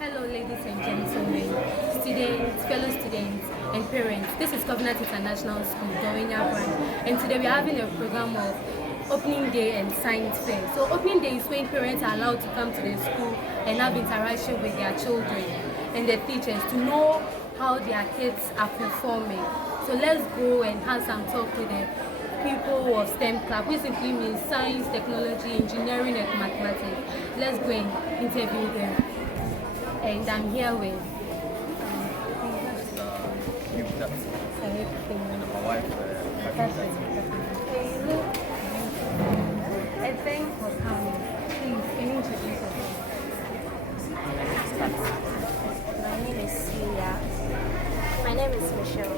Hello, ladies and gentlemen, students, fellow students, and parents. This is Covenant International School, Dorinia branch, and today we are having a program of opening day and science fair. So, opening day is when parents are allowed to come to the school and have interaction with their children and their teachers to know how their kids are performing. So, let's go and have some talk with them. People of STEM club, which simply means science, technology, engineering, and mathematics. Let's go and interview them. And I'm here with my wife. and thanks for coming. Please, can you introduce yourself? My name is Celia. My name is Michelle.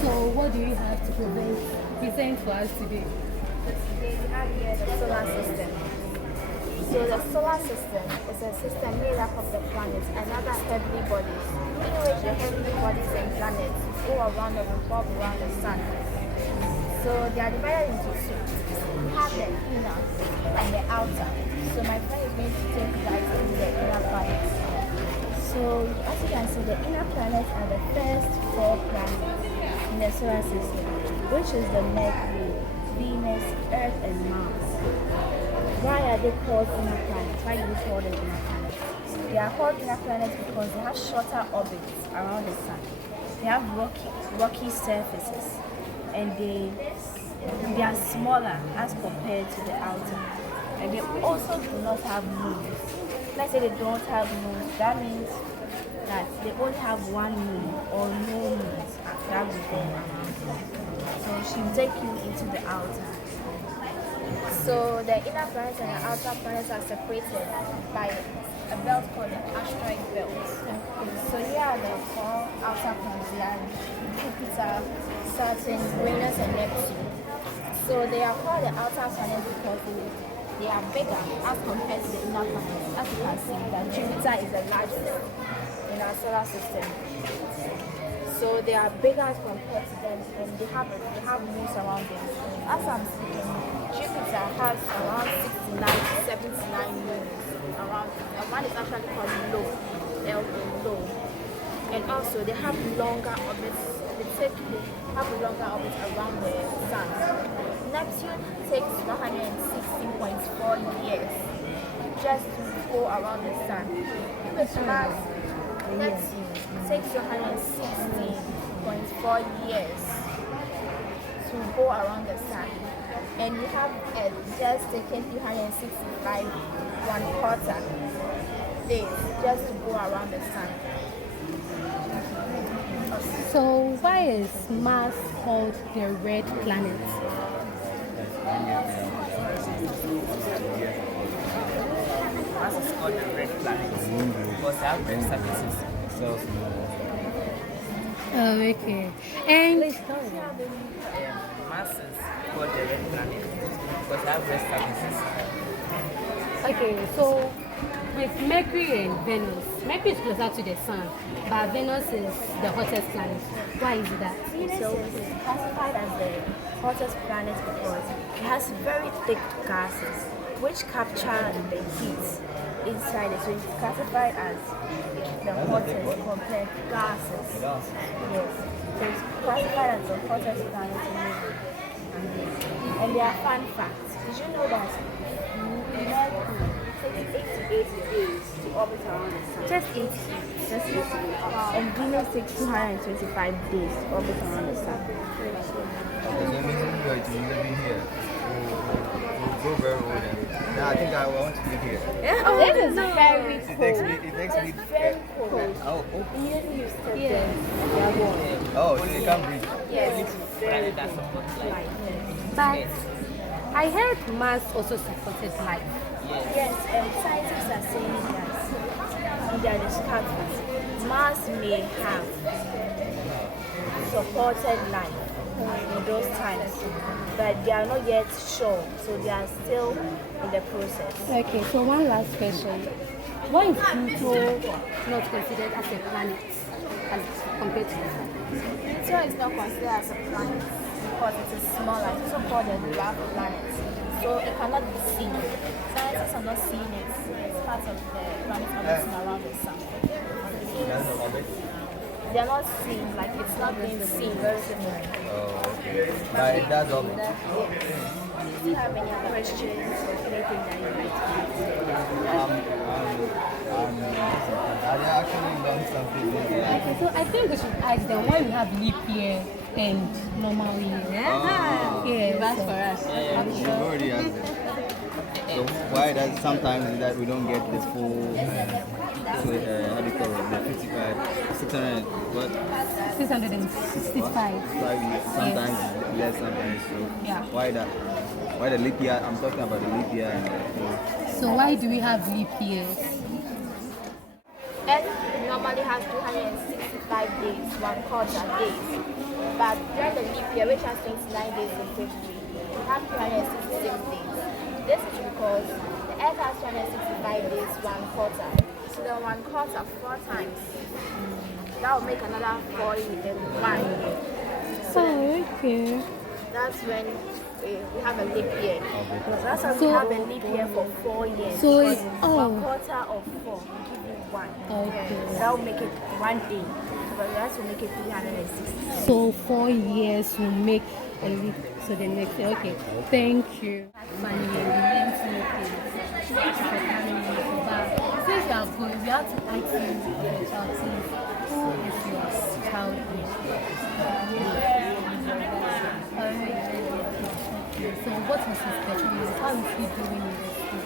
So, what do you have to present for us today? We have here the solar system. So the solar system is a system made up of the planets and other heavenly bodies, in which the heavenly bodies and planets go around and revolve around the sun. So they are divided into two. We have the inner and the outer. So my friend is going to take you guys into the inner planets. So as you can see, the inner planets are the first four planets in the solar system, which is the Mercury, Venus, Earth, and Mars. Why are they called inner planets? Why do we call them inner planets? They are called inner planets because they have shorter orbits around the sun. They have rocky surfaces, and they are smaller as compared to the outer. And they also do not have moons. Let's say they don't have moons, that means that they only have one moon or no moons that will go around. So she will take you into the outer. So the inner planets and the outer planets are separated by a belt called the asteroid belt. So here are the four outer planets. They are Jupiter, Saturn, Uranus, and Neptune. So they are called the outer planets because they are bigger as compared to the inner planets. As you can see, that Jupiter is the largest in our solar system. So they are bigger as compared to them, and they have moons around them. As I'm speaking, Jupiter has around 69 to 79 moons around it. And one is actually called low, low. And also they have longer orbits. They have longer orbits around the sun. Neptune takes 116.4 years just to go around the sun. Mars, Neptune takes 160.4 years to go around the sun. And we have just taken 365 1/4 days just to go around the sun. So, why is Mars called the red planet? Mars is called the red planet because they have red surfaces. Oh, okay. And Mars is called the red planet because they have red surfaces. okay, so with Mercury and Venus, Mercury is closer to the sun, but Venus is the hottest planet. Why is that? So it is classified as the hottest planet because it has very thick gases which capture the heat inside it. So it's classified as the hottest compared to gases. Yes. So it's classified as the hottest planet in Europe. And there are fun facts. Did you know that Mercury takes 88 days to orbit around the sun? Just 88. Just 88. And Venus takes 225 days to orbit around the sun. It's amazing to be living here. We'll grow very old. Now I think I want to live here. Oh, this is very It cold. makes me. It's very cold. Oh, Immediately you step Yes. there, you are born. oh, so you can't breathe. Yes, it's very That's cold. life. But I heard Mars also supported life. Yes, scientists are saying that in their discoveries, Mars may have supported life in those times, but they are not yet sure, so they are still in the process. Okay, so one last question. Why is Pluto not considered as a planet as compared to the sun? Pluto is not considered as a planet because it is smaller. It's also called a dwarf planet. so it cannot be seen. Scientists are not seeing it. It's part of the planet orbiting around the sun. That's the orbit. They're not seen, like it's not being seen. Very simple. Oh, okay. But it does orbit. Do you have any other questions or anything that you like to ask? I actually learned something new. Okay, so I think we should ask them why we have leap year and normal year. Yes. That's for us. You've already asked them. So why that sometimes that we don't get the full, how do you call it, the 55, 600, what? 665. Sometimes less, sometimes so. Yeah. Why that? Why the leap year? I'm talking about the leap year. So why do we have leap years? Earth normally has 365 days, 1/4 days. But during the leap year, which has 29 days in February, we have 366 days. This is because the Earth has 365 days, 1/4. So the 1/4 4 times. That will make another 4 in the 1 year. So Okay. that's when we have a leap year. That's why we have a leap year for 4 years. So Because it's 1/4 of 4 will give you 1. Okay. That will make it 1 day. But that will make it 360. So 4 years will make a leap. So the next year. Okay. Thank you. Funny and we learned new things. Thank you for coming in. But since you are going, we have to ask you your child since who is your child here? So what is his performance? How is he doing in the school?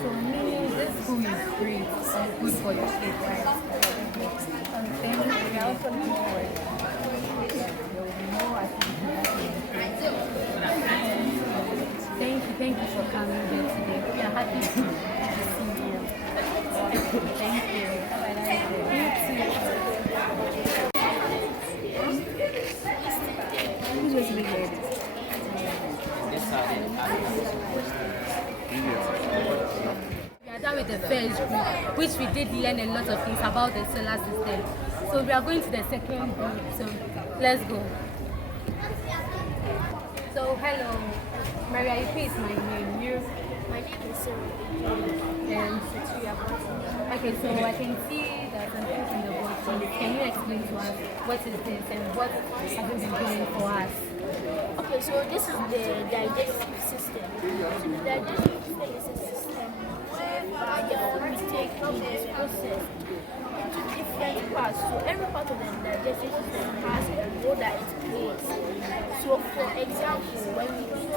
So meaning this school is great and good for your kid, right? And then we are also looking for there will be more activities. Thank you for coming here today. We are happy to see you. Thank you. You too. Who's just making it? We are done with the first group, which we did learn a lot of things about the solar system. So we are going to the second group. So let's go. So hello, Maria, you is my name. My name is And okay, so I can see there's some things in the bottle. Can you explain to us what is this and what have you been doing for us? Okay, so this is the digestive system. So the digestive system is a system whereby the food we take is processed into different parts. So every part of the digestive system has a role that it plays. So for example, when we eat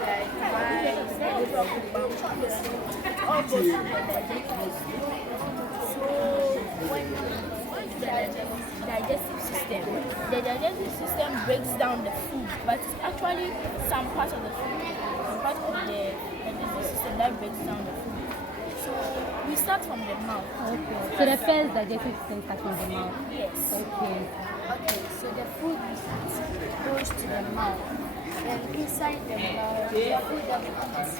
like rice, it all goes to the digestive system. So when the digestive system, the digestive system breaks down the food, but it's actually some part of the food, some part of the digestive system that breaks down the food. So we start from the mouth. Okay. So the first digestive system starts from the mouth. Yes. Okay. Okay, so the food we eat goes to the mouth. And inside the mouth, the food that we eat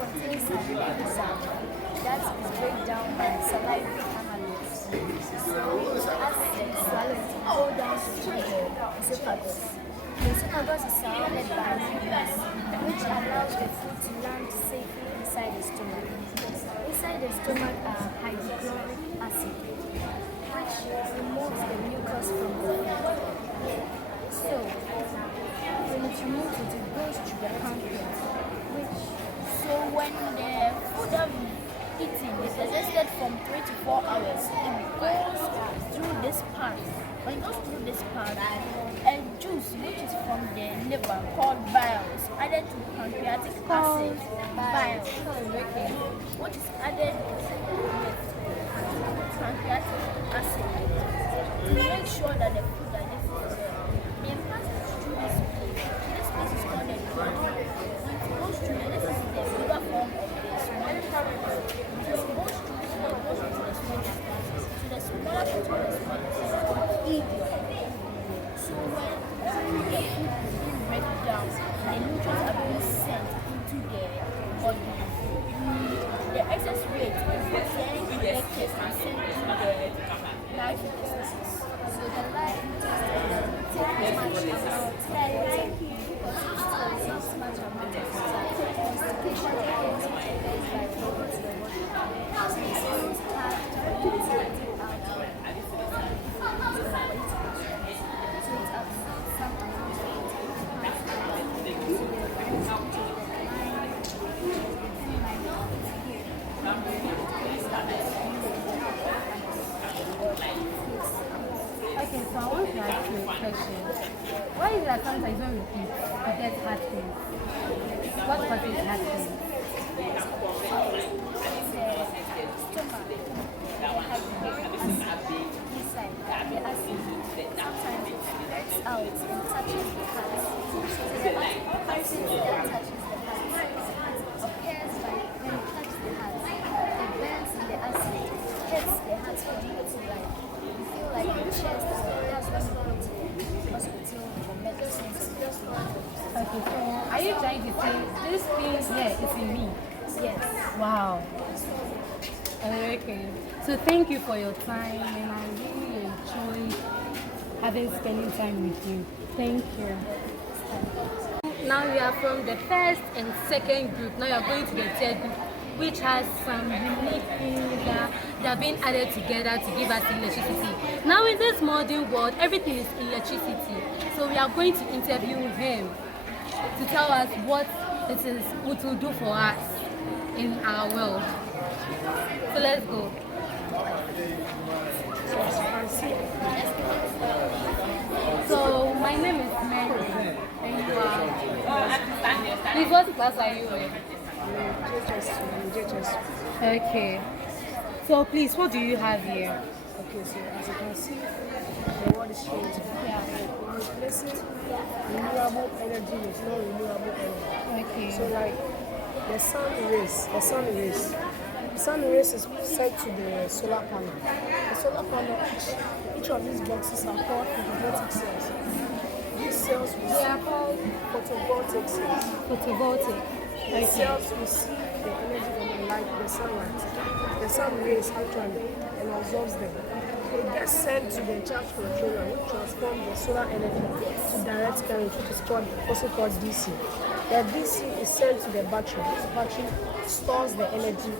contains an enzyme that is break down by salivary amylase. So as the swallow go down to the esophagus. The esophagus is surrounded by mucus, which allows the food to land safely inside the stomach. Inside the stomach are hydrochloric acid, which removes the mucus from the food. So, when it removes it, it goes to the pancreas, so when the food that we eating is digested from 3 to 4 hours, it goes through this part. When it goes through this part, a juice which is from the liver called bile is added to pancreatic acid, bile, which is added to pancreatic acid to make sure that the food digests well. Then passes through this place. This place is called the duodenum. When it goes through, this is the bigger form of the small intestine. So it goes through, so it goes into the small intestine. So the smaller part of the small intestine is called ileum. So when the food is being break down, the nutrients are being sent into the body. The excess weight is then collected and sent to the life processes. So the life question. Why is it that sometimes when we eat, we get heart pains? What causes heart pains? Okay, so are you trying to say this thing here is in me? Yes. Wow. Okay. So thank you for your time, and I really enjoyed spending time with you. Thank you. Now we are from the first and second group. Now you are going to the third group, which has some unique things that are being added together to give us electricity. Now in this modern world, everything is electricity. So we are going to interview him to tell us what it will do for us in our world. So let's go. So my name is Mary, and you are. Please, what class are you in? Okay. So please, what do you have here? Okay, so as you can see, the world is changing. Yeah. We're replacing renewable energy with non-renewable energy. Okay. So like the sun rays is sent to the solar panel. The solar panel, each of these boxes are called photovoltaic cells. These cells They receive are called photovoltaic cells. photovoltaic. The cells receive the energy from the light, the sunlight. The sun rays actually and absorbs them. It gets sent to the charge controller, which transforms the solar energy to direct current, which is also called DC. The DC is sent to the battery. This battery stores the energy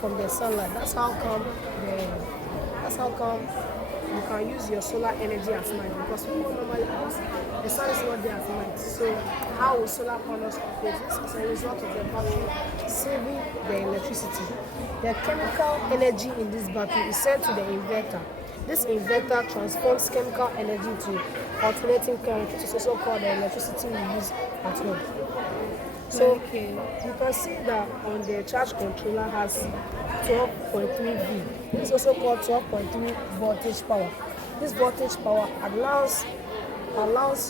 from the sunlight. That's how come you can use your solar energy at night, because people normally ask, the sun is not there at night. So how will solar panels operate? This is a result of the battery saving the electricity. The chemical energy in this battery is sent to the inverter. This inverter transforms chemical energy to alternating current, which is also called the electricity we use at home. So you can see that on the charge controller has 12.3 V. It's also called 12.3 voltage power. This voltage power allows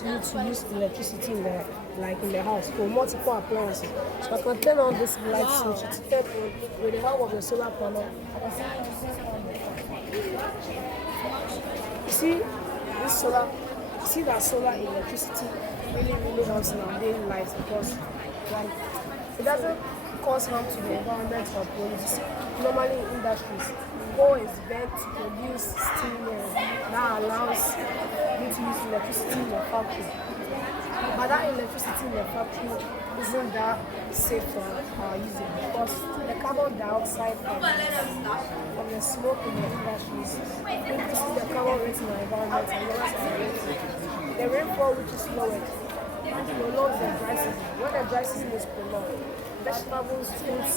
you to use electricity in the house for multiple appliances. So I can turn on this light switch to turn on with the help of the solar panel. You see that solar electricity really helps in our daily lives, because it doesn't cause harm to the environment or pollution. Normally in industries, coal is burnt to produce steam that allows you to use electricity in your factory. But that electricity in the factory isn't that safe for our usage, because the carbon dioxide from the smoke in the industries increases the carbon rate in our environment and lowers our rainfall. The rainfall, which is lowered, prolongs the dry season. When the dry season is prolonged, vegetables, fruits,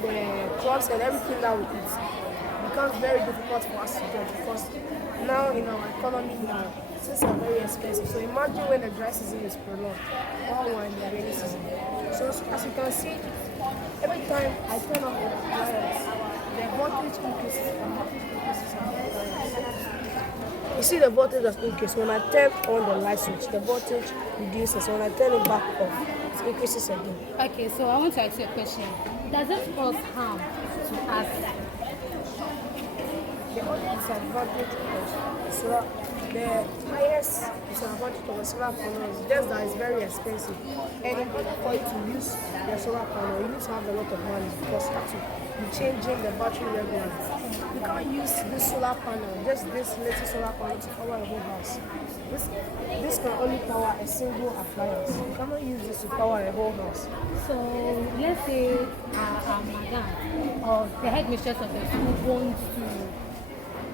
the crops, and everything that we eat becomes very difficult for us to get, because now in our economy now, things are very expensive. So imagine when the dry season is prolonged, while we're in the rainy season. So as you can see, every time I turn on the appliance, the voltage increases and voltage increases and voltage. You see the voltage has increased. When I turn on the light switch, the voltage reduces. When I turn it back off, it increases again. Okay, so I want to ask you a question. Does it cause harm to us? The only disadvantage of the highest disadvantage of a solar panel is just that it's very expensive. And in order for you to use the solar panel, you need to have a lot of money, because you have to be changing the battery regularly. You can't use this solar panel, just this little solar panel, to power a whole house. This can only power a single appliance. You cannot use this to power a whole house. So let's say our madam or the headmistress of the school wants to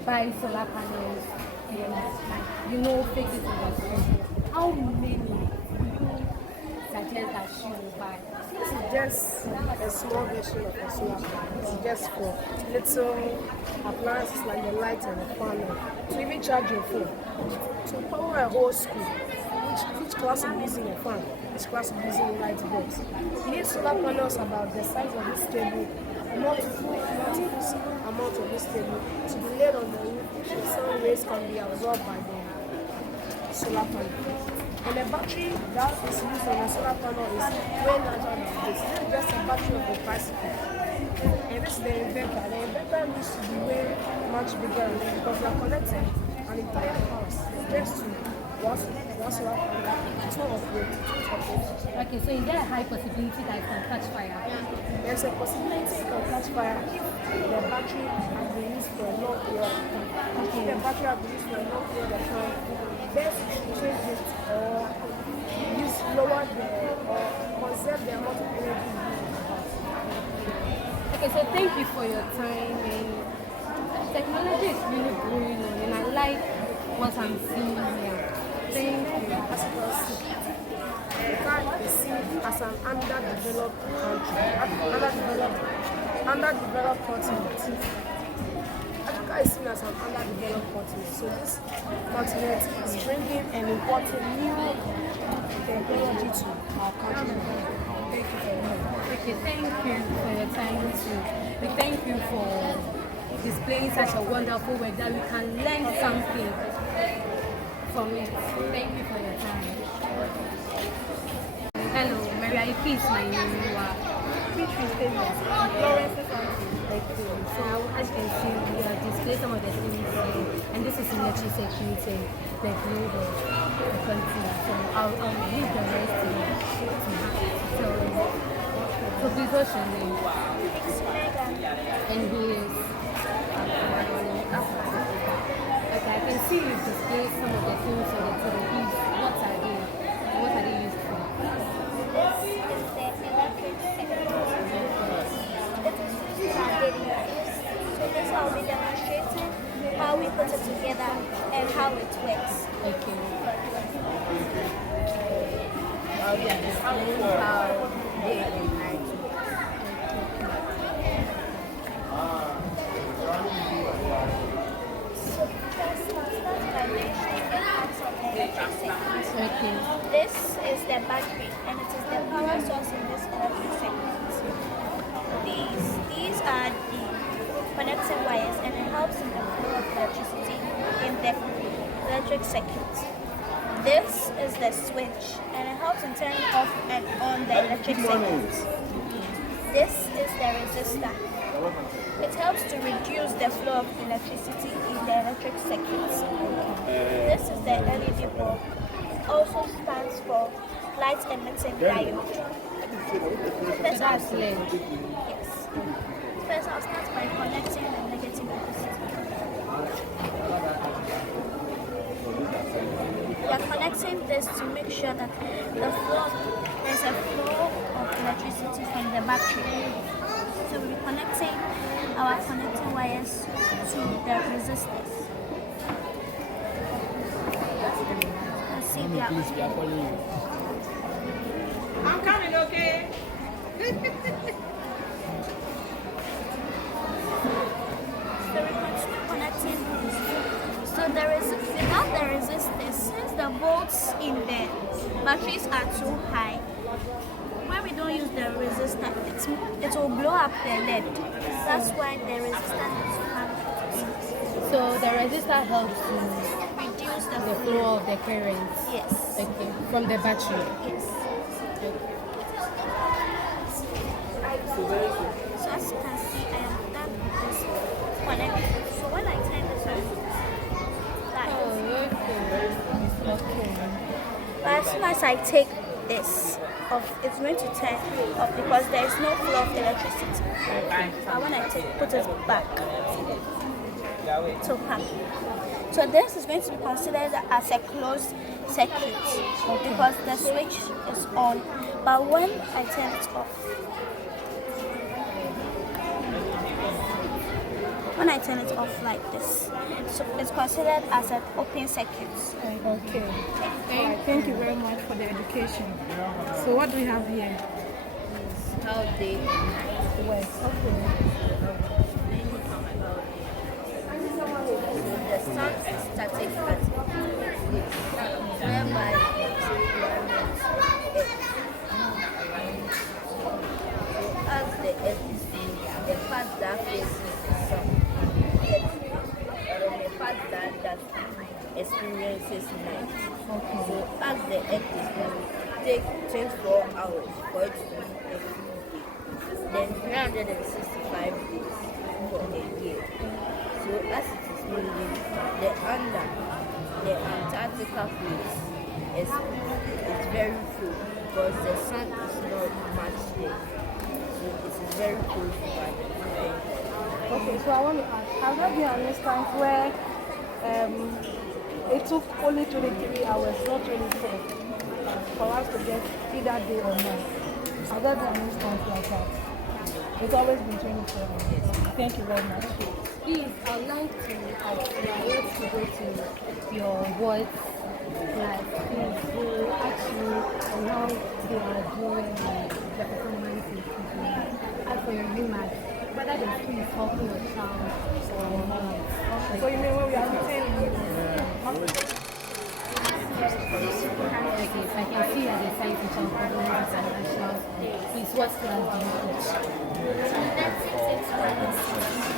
buy solar panels and fix it in the school. How many do you suggest that she will buy? This is just a small version of a solar panel. It's just for little appliances like the light and the panel to even charge your phone. To power a whole school, which class will be using a fan, which class will be using light bulbs. These solar panels about the size of this table, not full amount of this table, to be laid on the roof, the sun rays can be absorbed by the solar panel. And the battery that is used on a solar panel is way larger than this. This is just a battery of a bicycle. And this is the inverter. The inverter needs to be way much bigger than this because we are connecting an entire house just to one solar panel to operate. Okay, so is there a high possibility that it can catch fire? There's a possibility it can catch fire if the battery has been used for a long period of time. If the battery has been used for a long period of time, best to change it or lower or conserve the amount of energy you use in the house. Okay, so thank you for your time, and technology is really growing on, and I like what I'm seeing here. Thank you. As you can see, Africa is seen as an underdeveloped country, underdeveloped continent. Africa is seen as an underdeveloped continent, so this continent is bringing and importing new technology to our country. Thank you very much. Okay, thank you for your time too. We thank you for displaying such a wonderful work that we can learn something from it. Thank you for your time. Hello, Maria Kidz, my name is Which is famous? Florence is something. Okay, so as you can see, we are displaying some of the things here, and this is military security, the globe of the country. So I'll leave the rest to so please what's your name? And who is? Okay, I can see you display some of the things on the table. What are they? And what are they used for? This is the electric circuit. It is used in our daily lives. So this I'll be demonstrating how we put it together and how it works. Okay. I'll be explaining how day and night work. So first I'll start by mentioning the parts of the electric circuit. Okay. This is the battery and it is the power source in this electric circuit. These are the connecting wires and it helps in the flow of electricity in the electric circuit. This is the switch and it helps in turning off and on the electric circuit. This is the resistor. It helps to reduce the flow of electricity in the electric circuit. This is the LED bulb. Also stands for light emitting diode. First I'll yes. First I'll start by connecting the negative resistor. We are connecting this to make sure that there's a flow of electricity from the battery. So we're connecting our connecting wires to the resistors. Let's see the I'm coming, okay? So we continue connecting these. So without the resistors, since the volts in the batteries are too high, when we don't use the resistor, it will blow up the LED. That's why the resistor needs to have it. So the resistor helps to Reduce the the flow of the current. Yes. Okay, from the battery. Yes. So as you can see, I am done with this connection. So when I turn this on, like, Okay. but as soon as I take this off, it's going to turn off because there is no flow of electricity. But when I put it back, to come. So this is going to be considered as a closed circuit because the switch is on. But when I turn it off, when I turn it off like this, so it's considered as an open circuit. Okay. Thank you very much for the education. So what do we have here? how day and night West. Okay. the sun is static at its whereby as the earth is moving, the part that faces the sun, and the part that experiences night. Okay. So as the earth is moving, it takes 24 hours for it to move a full day. Then 365 days for a year. So as it is moving, the Antarctica place is very full because the sun is not much there. So it is very cold for the Okay, so I want to ask, have there been an instance where it took only 23 hours, not 24, for us to get either day or night? Have there been an instance like that? It's always been 24 hours. Thank you very much. Please, I'd like to ask you to go to your words, like please go actually on how they are doing the performances. As for your remarks, whether the school is helping your child or not. Okay. So you mean when we are retaining you? Okay, so I can see that the science teacher performance is international. Please, what class do you teach?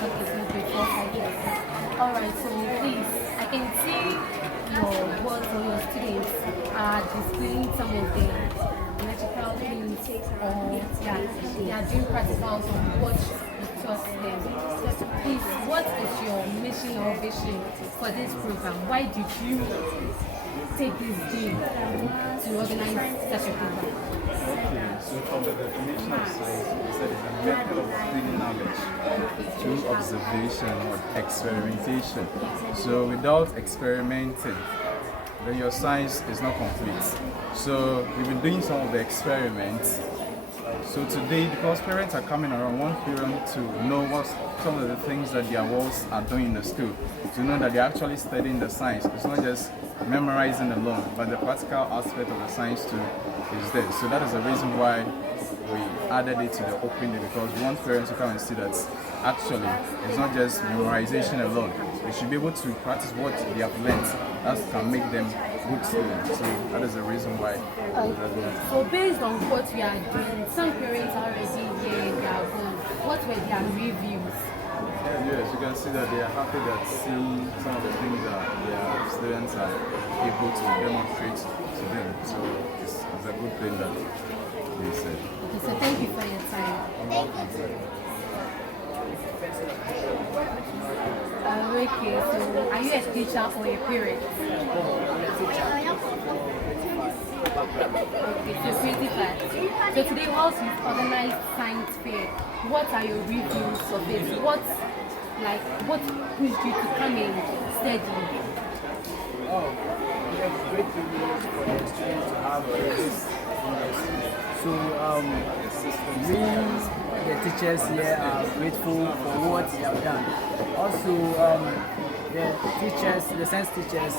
Okay, so before 5 years. Alright, so please, I can see your words or your students are displaying some of the electrical things or they are doing practicals on what you taught them. So please, what is your mission or vision for this program? Why did you take this day to organize such a program? Okay, so from the definition of science, we said it's a method of obtaining knowledge through observation or experimentation. So without experimenting, then your science is not complete. So we've been doing some of the experiments. So today, because parents are coming around, one parent to know what some of the things that their walls are doing in the school, to know that they're actually studying the science. It's not just memorizing alone, but the practical aspect of the science too is there. So that is the reason why we added it to the open day, because we want parents to come and see that actually it's not just memorization alone. They should be able to practice what they have learned. That can make them good students. So that is the reason why. So based on what we are doing, some parents are already here in their home. What were their reviews? Yes, you can see that they are happy that seeing some of the things that their students are able to demonstrate to them. So it's a good thing that they said. Okay, so thank you for your time. Okay, so are you a teacher or a parent? Okay, so crazy fact. So today, whilst you've organized science fair, what are your reviews of it? What pushed you to come and study? Oh, we have great privilege for the students to have this university. So we, the teachers here, are grateful for what they have done. Also, the teachers, the science teachers,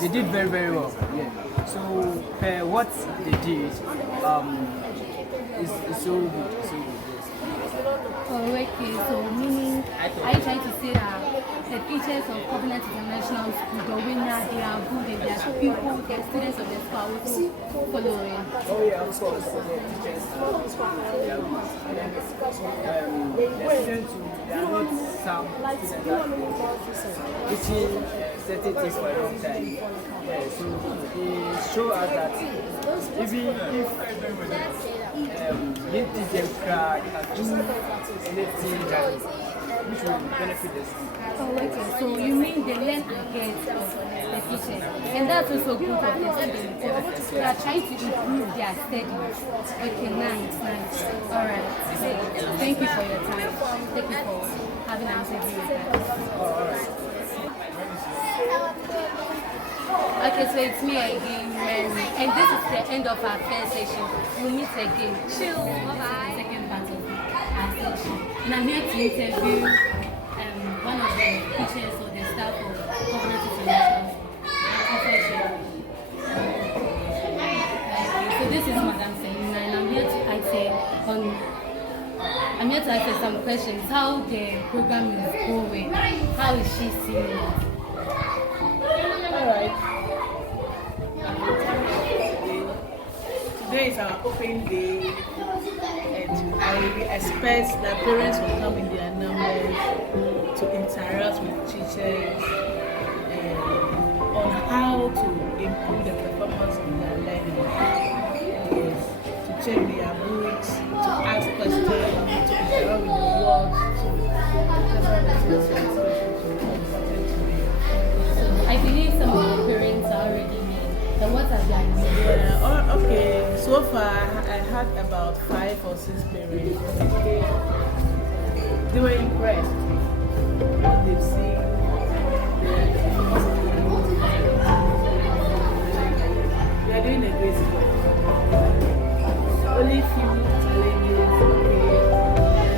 they did very, very well. Yeah. So what they did is so good. So good. Oh, okay, so meaning, are you trying to say that the teachers of Covenant International School, the winner, they are good and they are people, the students of the school are also following? Oh yeah, of course. The teachers, they are good. The students, they are not some students that teaching certain things for a long time. Yeah, so they show us that even if they teach them cry, they can do anything that which will benefit the students. Oh, okay. So you mean they learn ahead of the teachers, and that's also good of the students. They are trying to improve their studies. Okay, nice. All right. So, thank you for your time. Thank you for having an interview with us. Okay, so it's me again, Mary, and this is the end of our first session. We'll meet again. Chill. Bye-bye. Second part of our session. And I'm here to interview one of the teachers or the staff of Covenant International. So this is Madam Selina, and I'm here to, I say, on. I'm here to ask her some questions. How the program is going? How is she seeing it? Alright. Today is our open day, and I expect that parents will come in their numbers to interact with teachers on how to improve the performance of their learning. Yes, to check their books, to ask questions, to interact with the world, I believe some of the parents are already here. And what have they needs? Yeah, okay. So far, I had about 5 or 6 parents. They were impressed. What they've seen. We are doing a great job. Only few challenges. Okay.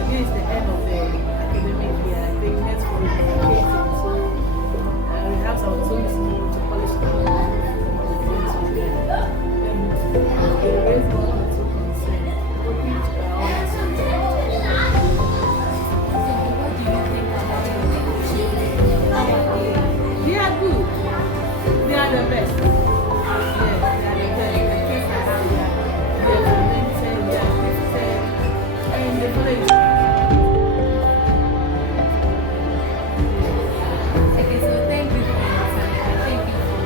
This is the end of the academic year. I think next week we are creating. So we have some things to polish down. They are good. They are the best. Yes, they are the best. The kids I have here, they are talented, they are gifted, and they follow it. Okay, so thank you for your time. Thank you for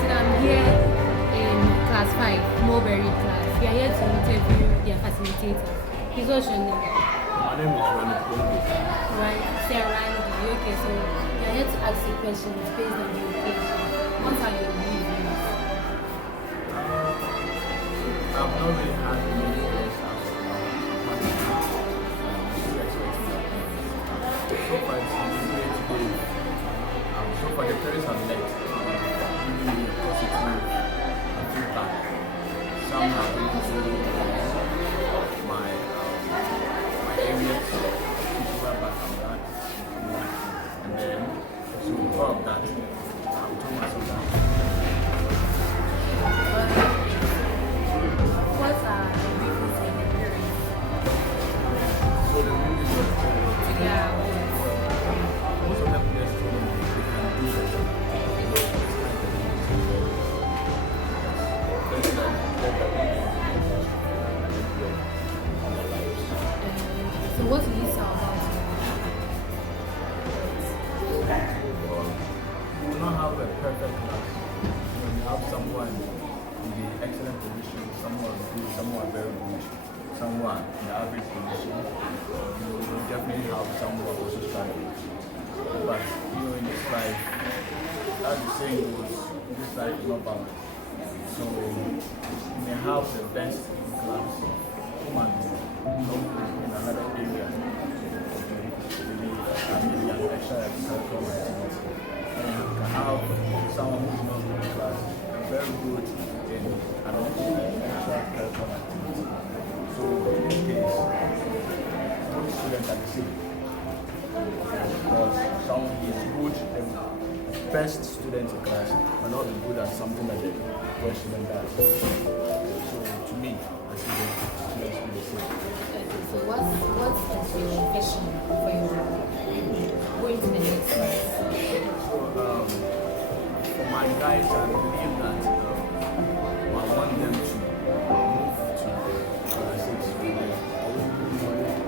so I'm here in class 5, Mulberry class. We are here to interview their facilitator. Please, what's your name? My name is Randy Kondo. Right, Sarah Randy. Okay, so we are here to ask you questions based on your occasion. What are your reviews? I've not really had many questions. So far, it's been great today. So far, the parents have met giving me positive feedback. Some have been to my areas, teaching back from that, and then so all of that, I'm told myself that. What are the reviews of the parents? So the reviews of the parents, Yeah. most of them just told me they can do better. So what do you say about it? You do not have a perfect class. You have someone in the excellent position, someone good, someone very good, someone in the average position. You will definitely have someone also struggling. But in this life, as the saying goes, this life is not balanced. So you may have the best in class, who might be not good in another area. Maybe an extra curriculum activity. And you can have someone who's not good in class, very good in an extra curriculum activity. So in this case, both students are the same. Because someone is good, the best student in class may not be good at something that the worst student does. So to me, I see the students be the same. So what is your vision for your going to the next class? So for my guys, I believe that I want them to move to 6 for them. I wouldn't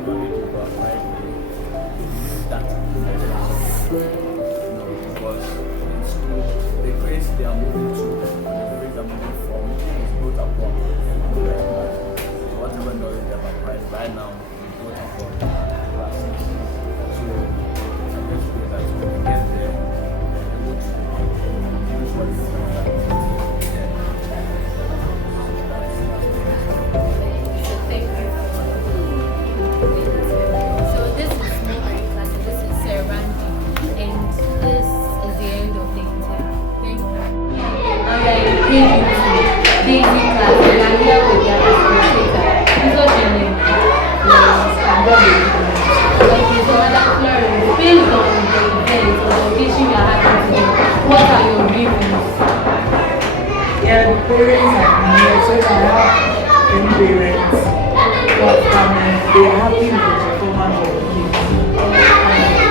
want it to apply that because in school the grades they are moving to and the grades are moving from is both upon. So whatever knowledge they have applied right now is both upon class 6. So I just feel that when we get there, they would use what is Thank you. So this is Mulberry class and this is Sarah Randy, and this is the end of the interview. Thank you. Daisy class, and I'm here with their facilitator. What's your name? Okay, so Madam Florence, based on the event or the occasion you are having today, what are your reviews? Yeah, the parents have they are happy with the performance of the kids.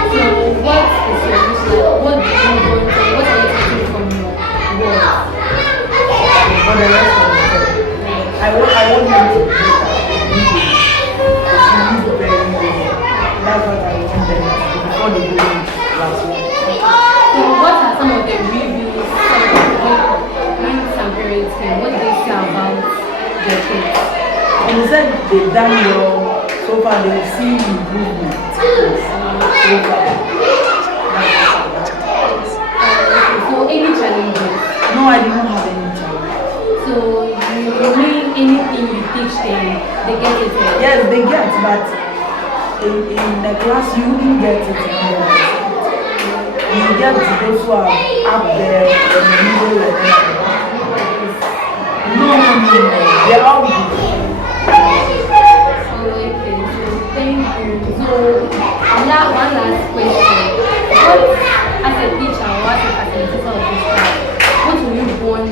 So what is your wish like? What do you want? What are you expecting from your world? For the rest of the term, I want them to be better. It's really very good. That's what I want them to do before they go in class one. So what are some of the reviews when some parents came? What did they say about their kids? And they said they've done well. So far, they've seen improvement. So far. So any challenges? No, I did not have any challenge. So you mean anything you teach them, they get it? Yes, they get, but in the class you wouldn't get it. You get to those who are up there in the middle and no, they're all good. Okay, so thank you. So one last question. What, as a teacher or as a facilitator of this class, what do you want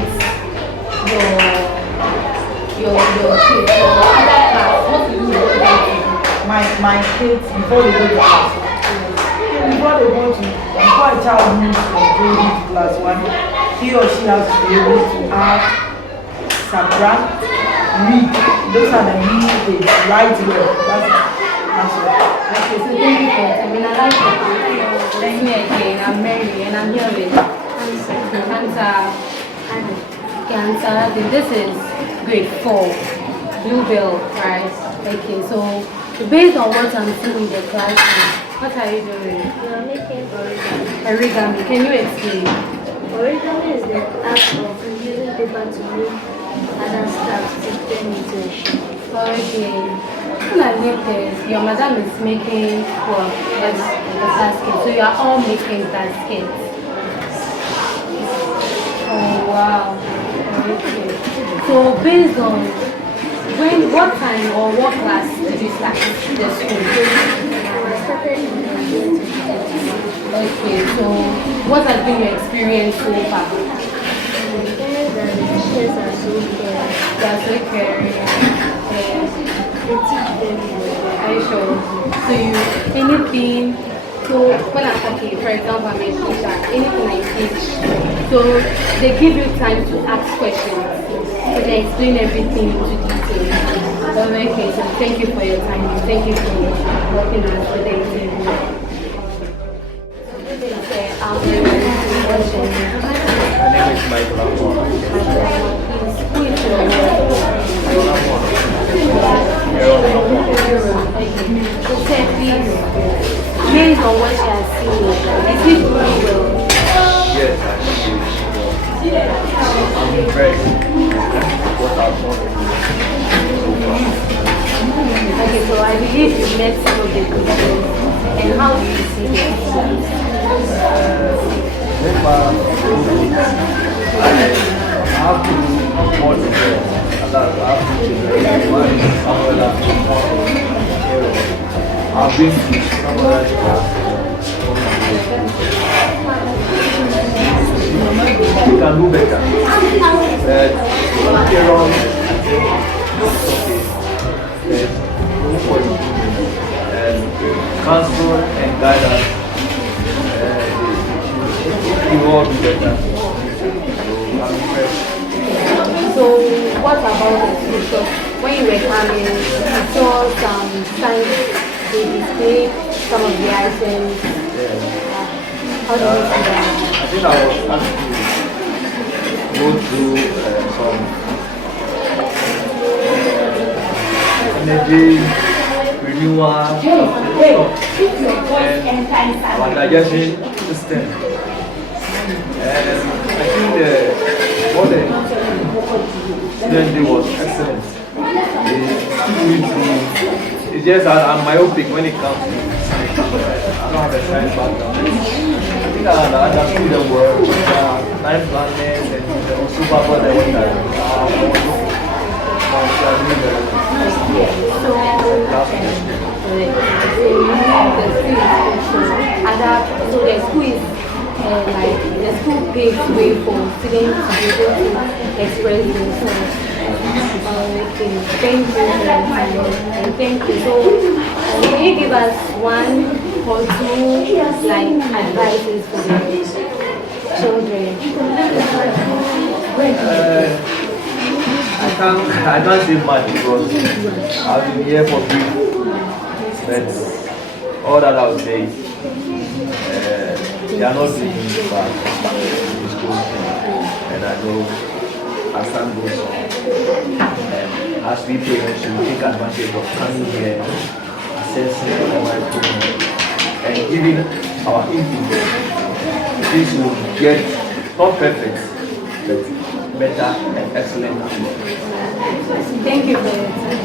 your kids or other class, what do you want them to do? My kids, before they go to class, before a child moves from grade to class 1, he or she has to be able to add, subtract, read. Those are the main things. Write well. That's it. Okay, so thank you for your time. And I like it. Thank me again. I'm Mary and I'm here with Cancer. This is grade 4, Bluebell, right? Okay, so based on what I'm seeing in the classroom, what are you doing? We are making origami. Origami. Can you explain? Origami is the act of using paper to make other stuff to turn into a shape. Okay. When I make this, your madam is making well, yes, the basket. So you are all making baskets. Oh wow. Okay. So based on what time or what class did you start the school? I started in the year 2013. Okay, so what has been your experience so far? The parents and the teachers are so caring. They are so caring. They teach very well. Are you sure? So anything, so when I'm talking, for example, I'm a teacher, anything I teach, so they give you time to ask questions. So they explain everything into detail. Okay, so thank you for your time. Thank you for working on today's interview. My name is Michael Amor. Who is your So say please, based on what you are seeing, is it doing well? Yes, I think I'm impressed with what I've done. Okay, so I believe you met some of the students, and how do you see them? So far, I have to more to do. I have to change one umbrella. I've been to some other class. You can do better. Later on, look for improvement and counsel and guidance. It will all be better. So I'm impressed. So what about the school? When you were coming, you saw some signs, they displayed some of the items. Yeah. How do you see that? I think I was asked to go through some energy renewal stuff and our digestion system. And I think what the student did was excellent. They took me through. It's just I'm myopic when it comes to science. I don't have a science background. I think I understood the word, time planners, and also about the one that I was looking So the school is like the school paves way for students to be able to express themselves. Okay, thank you for your time and thank you. So, can you give us one or two like advices for the children? I can't say much because I've been here for brief. But all that I would say is they are not doing bad in school. And I know as time goes on, as we parents, we take advantage of coming here, assessing our opinion, and giving our input. This will get not perfect, but better and excellent. Thank you for your time.